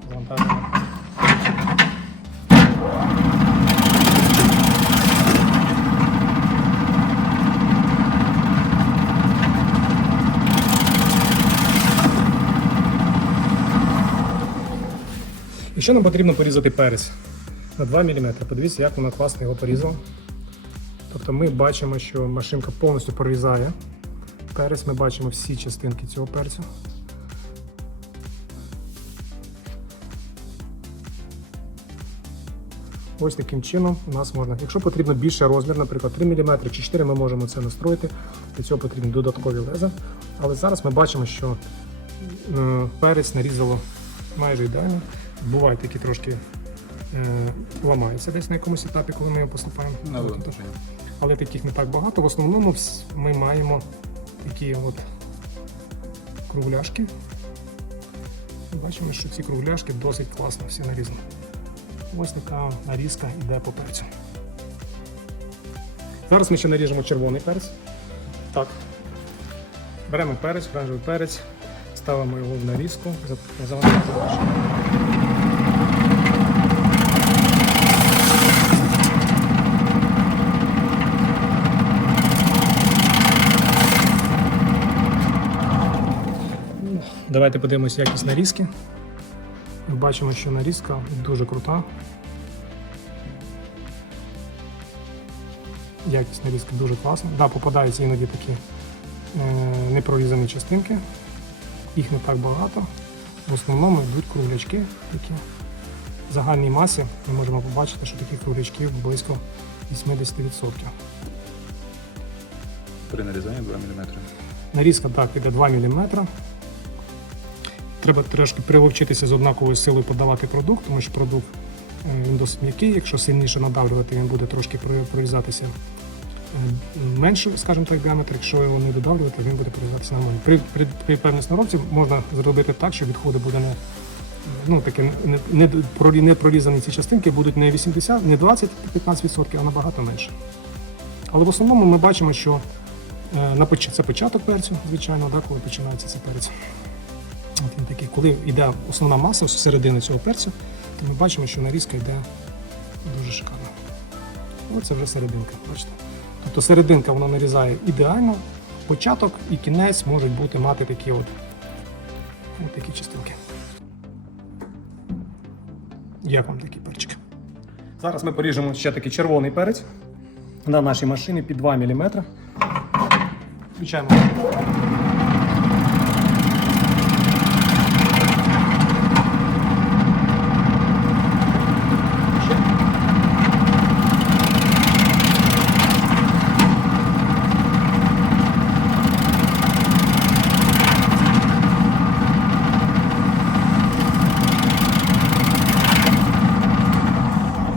Включаємо. І ще нам потрібно порізати перець на 2 мм. Подивіться, як вона класно його порізала. Тобто ми бачимо, що машинка повністю прорізає перець, ми бачимо всі частинки цього перцю. Ось таким чином у нас можна. Якщо потрібно більше розмір, наприклад 3 мм чи 4 ми можемо це настроїти. Для цього потрібні додаткові леза. Але зараз ми бачимо, що е, перець нарізало майже ідеально. Бувають такі трошки е, ламаються десь на якомусь етапі, коли ми його поступаємо. На але таких не так багато. В основному ми маємо такі от кругляшки. Бачимо, що ці кругляшки досить класно всі нарізані. Ось така нарізка йде по перцю. Зараз ми ще наріжемо червоний перець. Так. Беремо перець, оранжевий перець, ставимо його в нарізку, за- завантажуємо. Давайте подивимося якість нарізки. Ми бачимо, що нарізка дуже крута. Якість нарізки дуже класна. Да, попадаються іноді такі е, непрорізані частинки. Їх не так багато. В основному йдуть круглячки, які в загальній масі ми можемо побачити, що таких круглячків близько 80%. При нарізанні 2 мм. Нарізка так іде 2 мм. Треба трошки приловчитися з однаковою силою подавати продукт, тому що продукт е, він досить м'який. Якщо сильніше надавлювати, він буде трошки прорізатися е, менше, скажімо так, діаметр. Якщо його не додавлювати, він буде прорізатися нормально. При, при, при певній сноровці можна зробити так, що відходи буде не. Ну, таке не, не, не прорізані ці частинки будуть не 80, не 20-15%, а набагато менше. Але в основному ми бачимо, що Е, На це початок перцю, звичайно, да, коли починається цей перець. От він такий, коли йде основна маса з цього перцю, то ми бачимо, що нарізка йде дуже шикарно. Оце вже серединка, бачите. Тобто серединка вона нарізає ідеально, початок і кінець можуть бути мати такі от, от такі частинки. Як вам такі перчики? Зараз ми поріжемо ще такий червоний перець на нашій машині під 2 мм. Включаємо.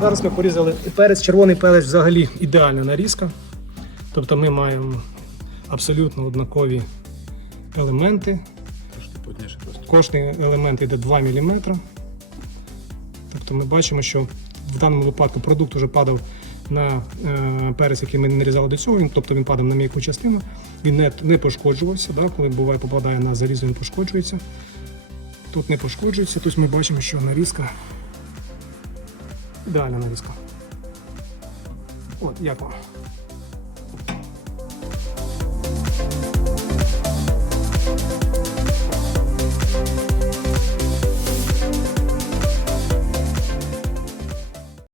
Зараз ми порізали перець, червоний перець взагалі ідеальна нарізка. Тобто ми маємо абсолютно однакові елементи. Кожний елемент йде 2 мм. Тобто ми бачимо, що в даному випадку продукт вже падав на е, перець, який ми нарізали до цього, він, тобто він падав на м'яку частину, він не, не пошкоджувався, да, коли буває попадає на зарізу, він пошкоджується. Тут не пошкоджується, тут ми бачимо, що нарізка ідеальна нарізка. От, як вам?